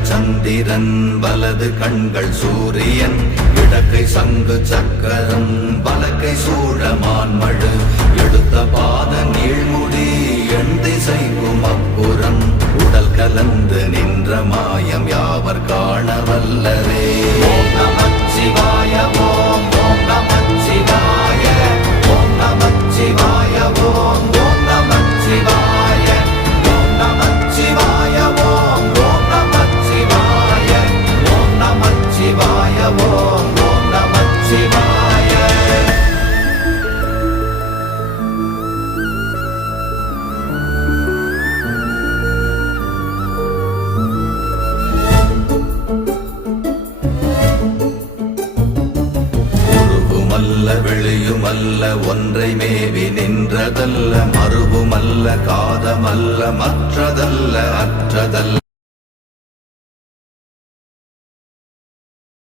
இடங்கள் சந்திரன் வலது கண்கள் சூரியன் இடக்கை சங்கு சக்கரம் வலக்கை சூழமான்மழு எடுத்த பாத நீழ்முடி எண் திசைக்கும் அப்புறம் உடல் கலந்து நின்ற மாயம் யாவர் காண வல்லரே. ஓம் நமச்சிவாய ஓம் ஓம் நமச்சிவாய ஓம் நமச்சிவாய ஓம் ஓம் நமச்சிவாய ஓம் நமச்சிவாய ஓம் ஓம் நமச்சிவாய ஓம் நமச்சிவாய ஓம் ஓம் நமச்சிவாய. வெளியுமல்ல ஒன்றை மேவி நின்றதல்ல மறுவுமல்ல காதமல்ல மற்றதல்ல அற்றதல்ல